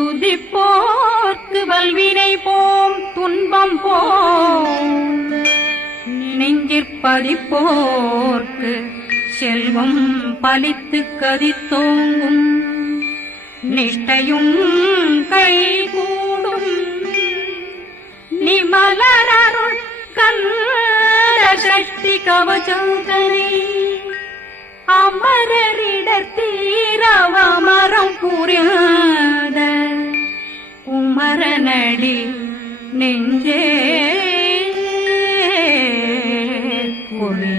துதிப்போர்க்கு வல்வினை போம் துன்பம் போம் நெஞ்சிற்பதிப்போர்க்கு செல்வம் பலித்து கதித்தோங்கும் நிஷ்டையும் கைகூடும் நிமலரருள் கந்த சக்தி கவசந்தனை அமரரிடத்தீரவமரம் புரியாத குமரனடி நெஞ்சே பொறி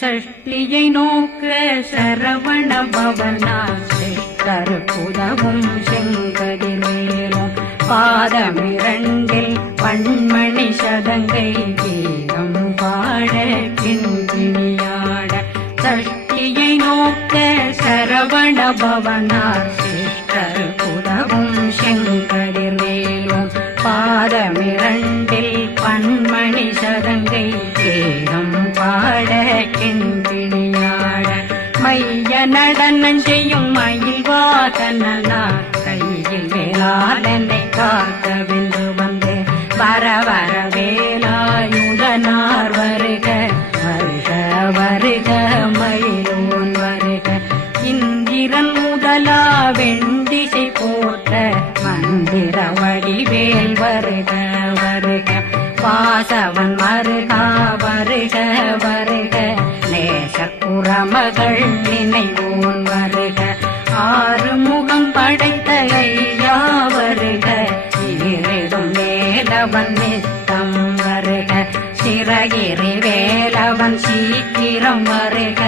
சஷ்டியை நோக்க சரவண பவனா சிஷ்டர் புதவும் செங்கதிர்வேலும் பாதமிரண்டில் பண்மணி சதங்கை கீதம் பாட கிண்கிணியாட சஷ்டியை நோக்க சரவண பவனா சிஷ்டர் புதவும் செங்கதிர்வேலும் பாதமிரண்டில் பண்மணி சதங்கை கீதம் பாட கிண்கிணியாட மைய நடனம் செய்யும் மயில் வாசனார் கையில் வேளாளனை காக்க வென்று வந்து வர வர வேலாயுதனார் வருக வருக வருக மயிலோன் வருக இந்திரன் முதலா வெண்டிசை போட்ட மந்திர வடிவேல் வருக வருக வாசவன் வருகா வருக வருக நேசக்குறமகள் நினைவோன் வருக ஆறு முகம் படைத்த ஐயா வருக ஈரிடும் வேலவன் நித்தம் வருக சிறகிரி வேலவன் சீக்கிரம் வருக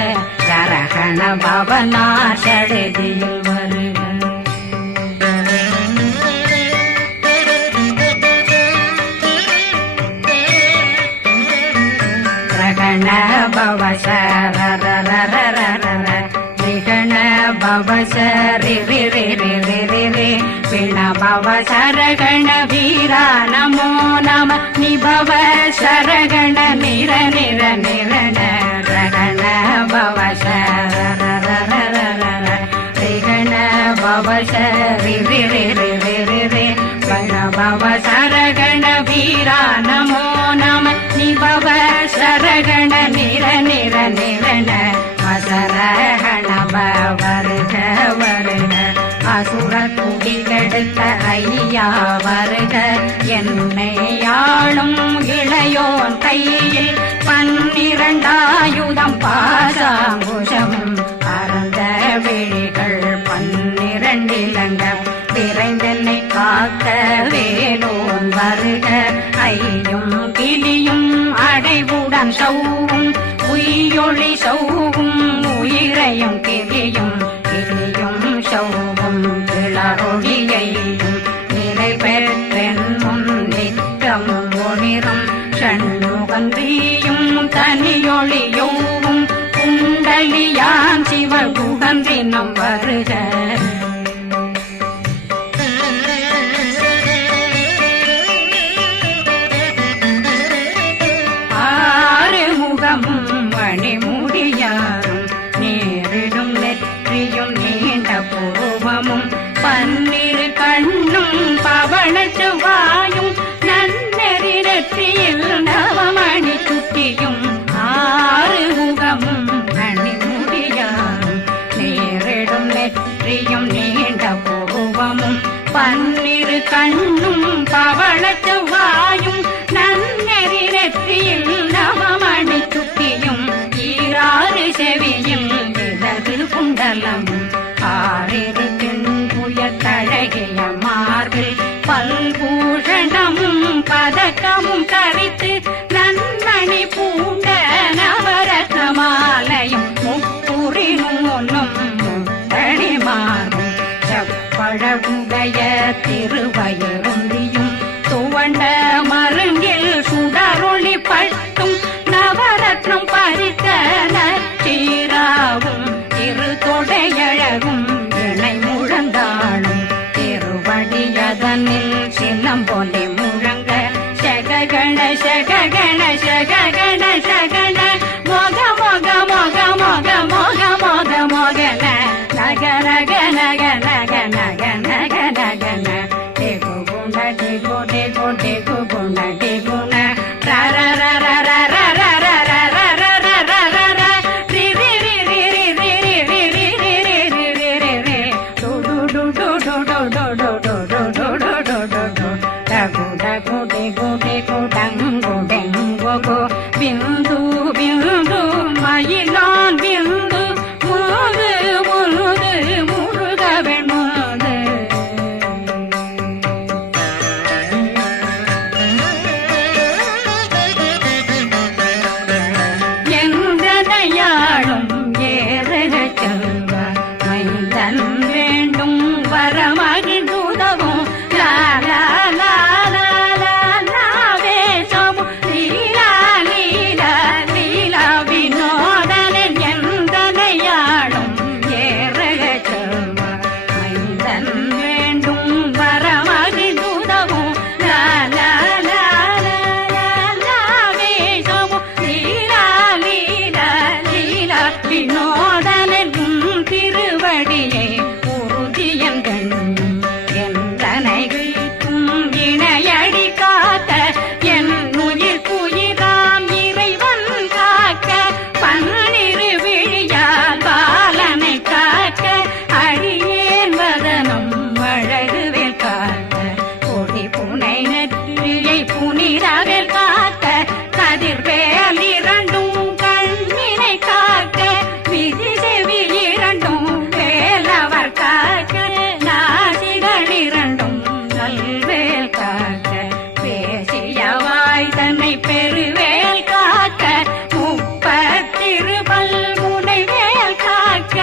சரகண பவனா சடுதியில் வருக ரகண பவ சரரரரரர நிகண பவ சரி ரி ரி ரி ரி ரி ரி பிண பவ சரகண வீரா நமோ நம நிபவ சரகண நிர நிர நிரண ரகண பவ சரரரரரர ரிகண பவ சரி ரி ரி ரி ரி ரி ரி பிண பவ சரகண வீரா நமோ நம நிபவ சரகண நிர நிர நிரண மசரகண வருக வருக அசுர குடிகெடுத்த ஐயா வருக என்னை ஆளும் இளையோன் கையில் 12 பாசாங்குஷம் பரந்த விழிகள் 12 இலங்க விரைந்தென்னை காக்க வேலோன் வருக ஐயும் கிளியும் அடைவுடன் சௌவும் உயிரொளி சௌவும் உயிரையும் கிளியும் கிளியும் சௌவும் இளரொளியையும் நிலை பெற்றென் முன் நித்தம் ஒளிரும் ஷண்முகந்தியும் தனியொளியோவும் குண்டலியான் சிவகுகந்தினம் வருக மணிமுடியாரும் நேரிடும் நெற்றியும் நீண்ட பூவமும் 12 கண்ணும் பவள செவ்வாயும் நன்னெறி நெற்றியில் நவமணி சுட்டியும் 6 முகமும் மணிமுடியாரும் நேரிடும் நெற்றியும் நீண்ட பூவமும் 12 கண்ணும் பவள செவ்வாயும் நன்னெறி நெற்றியில் நவமணி சுட்டியும் 6 செவியும் இடது குண்டலம் 6 தின்புயத்தழகிய மார்பில் பல்பூஷணமும் பதக்கமும் தரித்து நன்மணி பூண்ட நவரத்ன மாலையும் முப்புரினும் முத்தணிமாரும் செப்பழகுடைய திருவயருந்தியும் துவண்ட மருங்கில் சுடரொளி பட்டும் நவரத்னம் பறித்த நச்சீராவும் திரு தொடையழகும் இணை முழந்தாளும் திருவடியதனில் சிலம்பொலி முழங்க சககண சககண சககண சகண டிகு டிகு டிகு குண டிகுண ர ர ர ர ர ர ர ர ர ர ர ர ர ர ரி ரி ரி ரி ரி ரி ரி ரி ரி ரி ரி ரி ரி ரி டு டு டு டு டு டு டு டு டு டு டு டு டு டு டகு டகு டிகு டிகு டங்கு டெங்கு கு பிந்து பிந்து மயிலான் பிந்து முது முது முருகவன் முது எந்தனையாளும் ஏறக செல்வ மைந்தன் வேண்டும் வரமகிழ்ந்துதவும் லா லா லா லா லா லா வேஷமும் லீலா லீலா லீலா வினோதனன் எந்தனையாளும் ஏறக செல்வ மைந்தன் வேண்டும் வரமகிழ்ந்துதவும் லா லா லா லா லா லா வேஷமும் லீலா லீலா லீலா வினோதனன் திருவடியை உறுதியன் கண்ணும் என்றனை வீட்டும் இணையடி காத்த என் உயிர் குயிராம் இறைவன் காக்க பன்னிரு விழியால் பாலனை காக்க அடியேன் வதனம் அழகுவேல் காக்க கொடி புனை நெற்றியை புனிதவேல் காக்க கதிர்வேல் இரண்டும் கண்ணினை காக்க விதி செவி இரண்டும் வேலவர் காக்க நாசிகள் இரண்டும் நல்வேல் காக்க பேசிய வாய் தன்னை பெருவேல் காக்க முப்பத்திருபல் முனைவேல் காக்க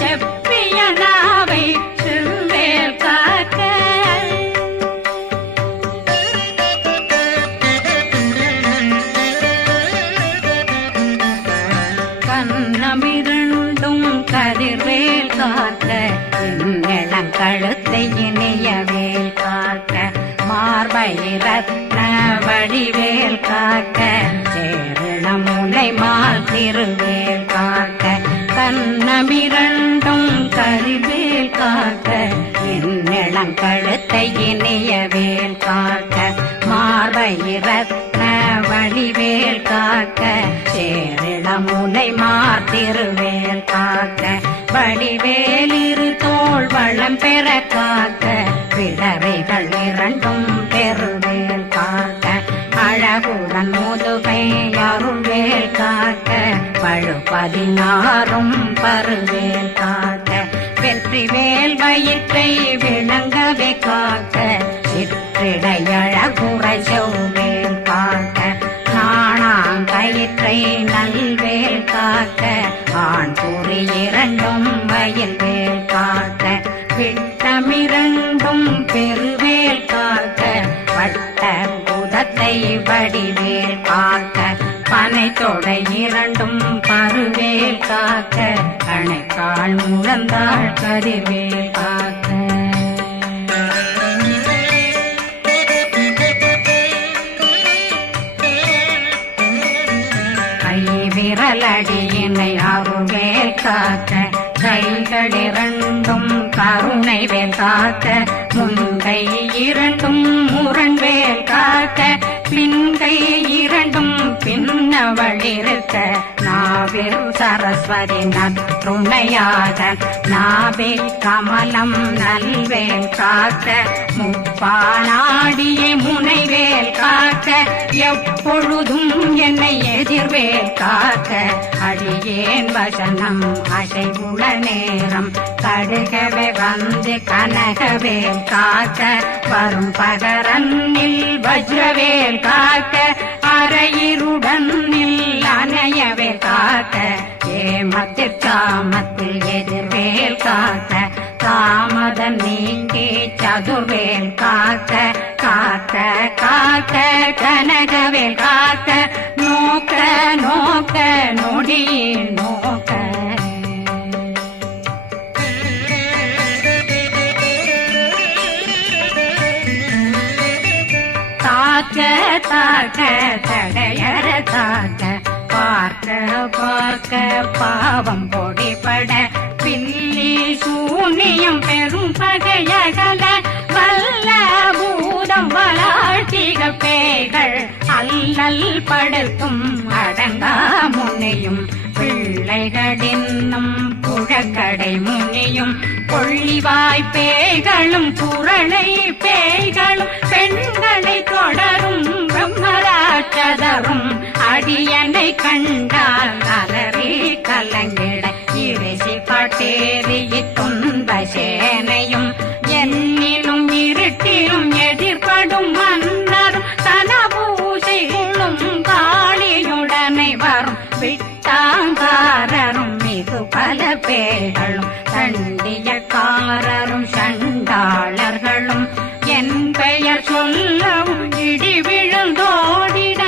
செப்பிய நாவை செவ்வேல் காக்க கண்ணமிரண்டும் கதிர்வேல் காக்க இளங்கழுத்தை இணையவேல் காக்க மார்பை ரத்ன வடிவேல் காக்க சேரண முனை மால் திருவேல் காக்க கண்ணமிரண்டும் கதிர்வேல் காக்க இளங்கழுத்தை இணையவேல் காக்க மார்பை ரத்ன வடிவேல் காக்க சேரண முனை மார் திருவேல் காக்க வடிவேல் இரு தோள் வளம் பெற காக்க பிடரைகள் இரண்டும் பெருவேல் காக்க அழகுடன் முதுகை அருள்வேல் காக்க பழு 16 பருவேல் காக்க வெற்றிவேல் வயிற்றை விளங்கவே காக்க சிற்றிடையழகுரை செவ்வேல் காக்க நாணாங்கயிற்றை நல்வேல் காக்க ஆண் குறி இரண்டும் வயல்வேல் காக்க விட்டமிரண்டும் பெருவேல் காக்க வட்ட புதத்தை வடிவேல் காக்க பனை தொடை இரண்டும் பருவேல் காக்க கணைக்கால் முழந்தாள் கதிர்வேல் காக்க விரலடியினை அருவேல் காக்க கைகள் இரண்டும் கருணை வேல் காக்க முன்கை இரண்டும் முரண்வேல் காக்க பின்கை இரண்டும் பின்னவழிருக்க நாவில் சரஸ்வதி நற்றுணையாக நாவே கமலம் நல்வேல் காக்க முப்பானாடியே முனைவேல் காக்க எப்பொழுதும் என்னை எதிர்வேல் காக்க அடியேன் வசனம் அசைவுள நேரம் கடுகவே வந்து கனகவேல் காக்க வரும் பகரன்னில் வஜ்ரவேல் காக்க அரையிருடன் அணையவே காக்க ஏமத்தில் காமத்தில் எதிர்வேல் காக்க காமதன் நீங்கி சதுர்வேல் காக்க காக்க காக்க கனகவேல் காக்க நோக்க நோக்க நொடியில் நோக்க தாக்க தாக்க தடையற தாக்க பார்க்க பார்க்க பாவம் பொடிபட பில்லி சூனியம் பெரும் பகையகல வல்ல பூதம் அல்லல் படுத்தும் அடங்கா முனையும் பிள்ளைகளின்னும் புழக்கடை முனியும் கொள்ளிவாய் பேய்களும் குரளை பேய்களும் பெண்களை தொடரும் பிரம்மராட்சதரும் அடியனை கண்டால் அலறி கலங்கிட இறைசி காட்டேறிய துன்ப சேனையும் என்னிலும் இருட்டிலும் எதிர்படும் மன்னரும் தனபூசைகளும் காளியுடனை வரும் விட்டாங்காரரும் மிகு பல பேர்களும் தண்டியக்காரரும் சண்டாளர்களும் என் பெயர் சொல்லவும் இடி விழுந்தோடிட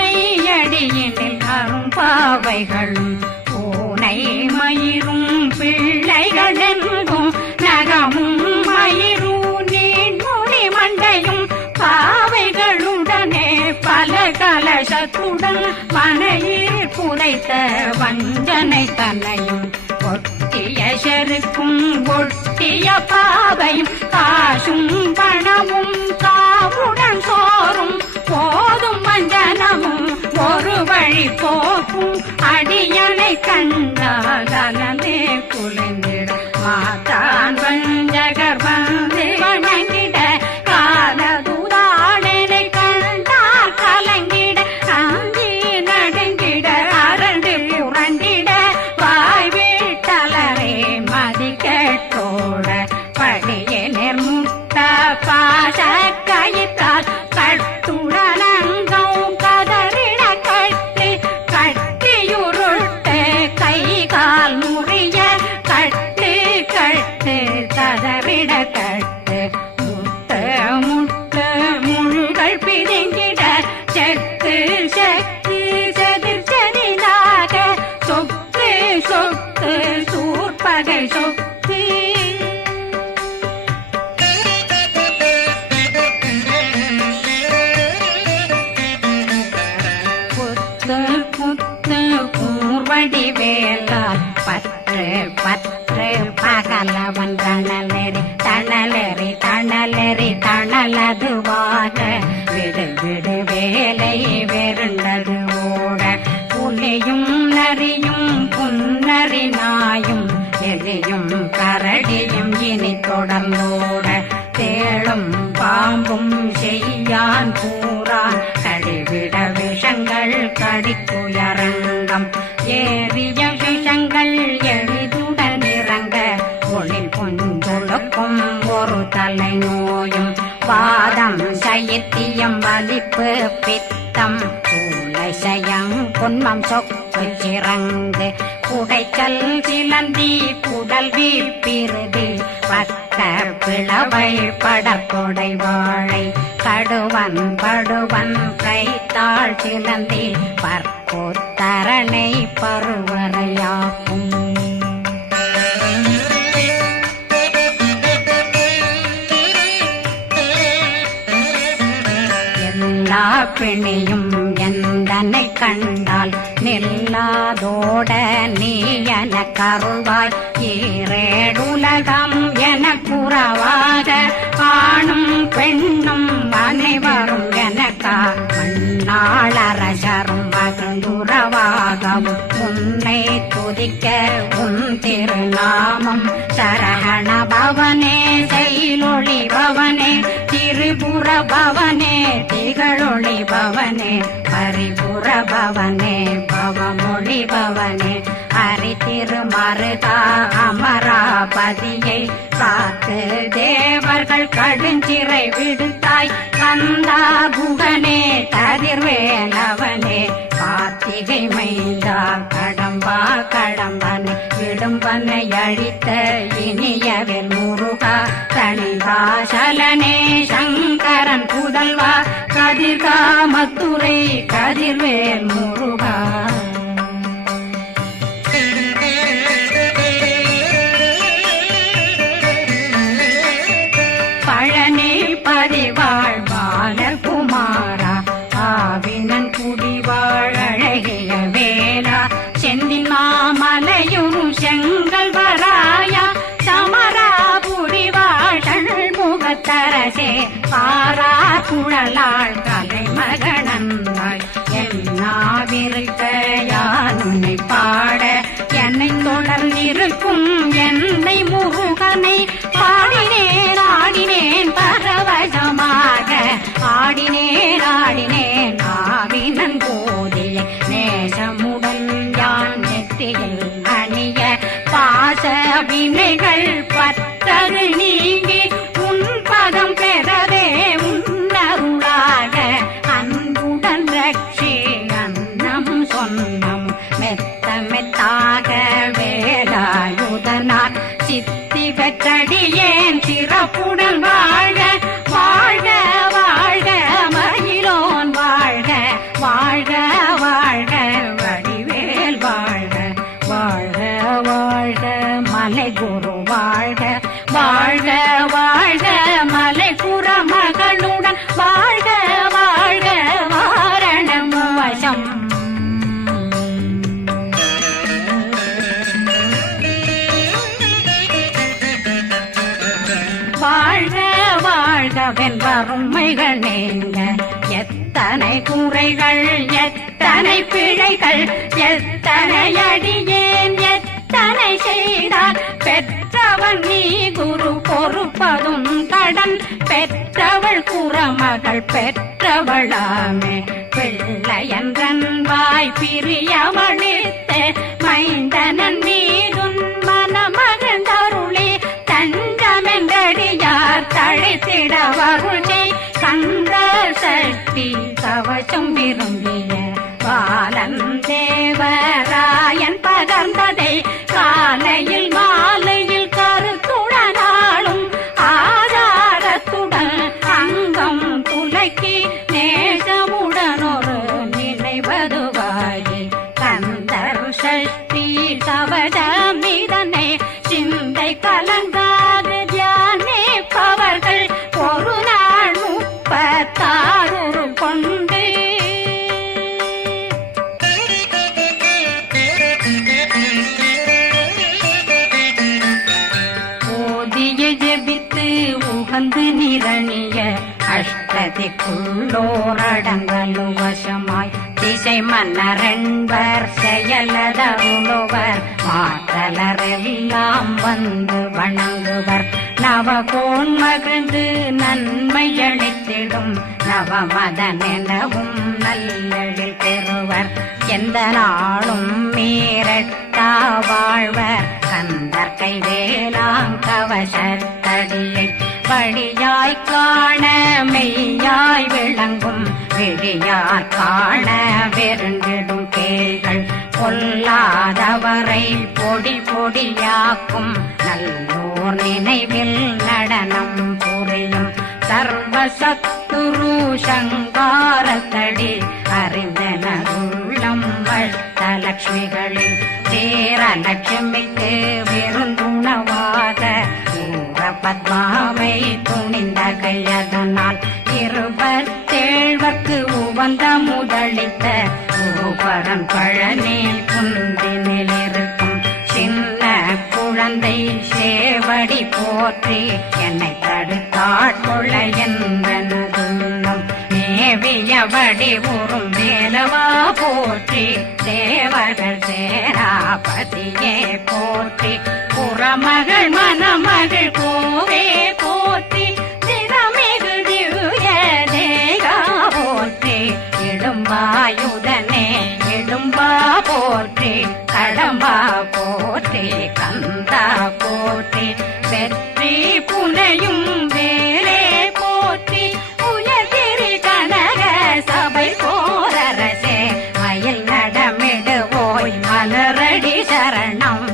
ஆனையடியினில் அரும்பாவைகளும் பூனை மயிரும் பிள்ளைகளெங்கும் நகமும் மயிரும் நீண்முடி மண்டையும் பாவைகளுடனே பல கலசத்துடன் மனையில் புதைத்த வஞ்சனை தன்னையும் ஒட்டிய செருக்கும் ஒட்டிய பாவையும் காசும் பணமும் காவுடன் சோறும் போதும் வஞ்சனமும் ஒரு வழி போக்கும் அடியனை கண்டால் அலமே குலைந்திட மாத்தான் வஞ்சகர் வந்து வணங்கிட காலதுதாடனை கண்டால் கலங்கிட அஞ்சி நடுங்கிட அரண்டு புரண்டிட வாய் வீட்டலரே மதி கேட்டோட படியே நிர்முட்ட பாச கயிற்றால் கட்டுடனங்கும் கதறிட கட்டி கட்டியுருட்டு கை கால் முறிய கட்டு கட்டு கதறிட கட்டு முட்டு முட்டு முள்கள் பிதுங்கிட செத்து செத்து செதிர் செதிலாக சொக்கு சொக்கு சூர்பகை சொக்கு புத்து புத்து கூர்வடி வேலால் பற்று பற்று பகலவன் தணலெறி தணலெறி தணலெறி தணலதுவாக விடு விடு வேலை வெருண்டது ஓட புலியும் நரியும் புன்னரி நாயும் எலியும் கரடியும் இனி தொடர்ந்தோட தேளும் பாம்பும் செய்யான் கூறான் கடிவிட விஷங்கள் கடிக்குயரங்கம் ஏறிய விஷங்கள் எளிதுடன் இறங்க ஒளில் பொந்துழுக்கும் ஒரு தலை நோயும் வாதம் சைத்தியம் வலிப்பு பித்தம் சூளை சயம் பொன்மம் சொக்கு சிறங்கு குடைச்சல் சிலந்தி குடல் வீப்பிருதி பக்க பிளவை படக்கொடை வாழை கடுவன் படுவன் கைத்தாள் சிலந்தி பற்போத்தரணை பருவரையாக்கும் எல்லா பிணியும் எந்தனை கண்டால் நில்லாதோட நீ என கருள்வாய் ஈரேடுலகம் என குறவாக ஆணும் பெண்ணும் அனைவரும் எனக்கா மண்ணாளரசரும் மகிழ்ந்துறவாகவும் உன்னை துதிக்க உன் திருநாமம் சரகண பவனே செயலொளி பவனே திரிபுர பவனே திகழொளி பவனே பரிபுர பவனே பவமொழி பவனே ஹரி திருமருகா அமராபதியை காத்து தேவர்கள் கடுஞ்சிறை விடுத்தாய் கந்தா குகனே கதிர்வேலவனே கார்த்திகை மைந்தா கடம்பா கடம்பனை விடும்பனை அழித்த இனியவில் முருகா தனிவாசலனே சங்கரன் புதல்வா கதிர்காமத்துரை கதிர்வேல் முருகா பழனி பதிவாழ் பாலகுமாரா ஆவினன் குடிவாழ் அழகிய வேலா செந்தில் மாமலையும் செங்கல் வராய போரரசே பாரா குழலாள் கலை மகனந்தாய் என்னாவிருக்க யான் உன்னை பாட என்னை தொடர்ந்திருக்கும் என்னை முருகனை பாடினேன் ஆடினேன் பரவசமாக ஆடினேன் ஆடினேன் ஆவினன் போதிய நேசமுடன் யான் நெற்றியில் அணிய பாச வினைகள் பற்றரு நீங்கி உன் பதம் பெறவே உன்னருளாக அன்புடன் ரட்சி அன்னம் சொன்னம் மெத்த மெத்தாக வேலாயுதனார் சித்தி பெற்றடியேன் சிறப்புடன் வாழ வாழ்க வாழ்க மயிலோன் வாழ்க வாழ்க வாழ்க வடிவேல் வாழ்க வாழ்க வாழ்க மலை குரு வாழ்க வாழ்க வாழ்க மலை குறமகளுடன் வாழ்க வாழ்க வாரணம் வசம் வாழ்க வாழ்கவென் வறுமைகள் நீங்க எத்தனை குறைகள் எத்தனை பிழைகள் எத்தனை அடியேன் எத்தனை செய்தார் பெற்றவன் நீ குரு பொறுப்பதும் கடன் பெற்றவள் குறமகள் பெற்றவளாமே பிள்ளையன்றன் வாய் பிரியவழித்த மைந்தனன் மீதுன் மனமகந்தருளே தஞ்சமென்றடியார் தழைத்திட வருளே கந்த சக்தி கவசம் விரும்பிய பாலன் தேவராயன் பகர்ந்ததை காலையில் மாலையில் கருத்துடனாலும் ஆதாரத்துடன் அங்கம் துலக்கி நேசமுடனொரு நினைவதுவாகி கந்தர் சஷ்டி கவசமிதனை சிந்தை கலங்காது தியானிப்பவர்கள் ஒரு நாள் 36 கொண்டு ஓதிய ஜெபித்து உகந்து நிரணிய அஷ்டதிக்குள்ளோரடங்கலு வசமாய் திசை மன்னரென்பர் செயலதருளுவர் மாற்றலரெல்லாம் வந்து வணங்குவர் நவகோன் மகிழ்ந்து நன்மையளித்திடும் நவமதனெனவும் நல்லெழில் பெறுவர் எந்த நாளும் மீறட்டா வாழ்வர் கந்தர் கைவேலாங்கவசத்தடியை படியாய் காண மெய்யாய் விளங்கும் விழியார் காண வெருண்டிடும் கேள்கள் பொல்லாதவரை பொடி பொடியாக்கும் நல்லோர் நினைவில் நடனம் புரியும் சர்வசத்துரு சங்காரத்தடி அறிந்தனருள்ளம் வஷ்டலட்சுமிகளில் சேரலட்சுமிக்கு விருந்துணவாக பத்மாவை துணிந்த கையதனால் 27 உவந்த முதலித்த பூபரன் பழனி குந்தினில் இருக்கும் சின்ன குழந்தை சேவடி போற்றி என்னை தடுத்தாட்கொள்ள என்பனதுள்ளம் மேவியபடி உறும் வேலவா போற்றி தேவர்கள் சேராபதியே போற்றி புறமகள் மணமகள் கோவே போற்றி திறமிகு திவ்ய தேகா போற்றி இடும்பாயுதனே இடும்பா போற்றி கடம்பா போற்றி கந்தா போற்றி வெற்றி புனையும் வேலே போற்றி உயர்திரி கனக சபை போரரசே மயில் நடமிடுவோய் மலரடி சரணம்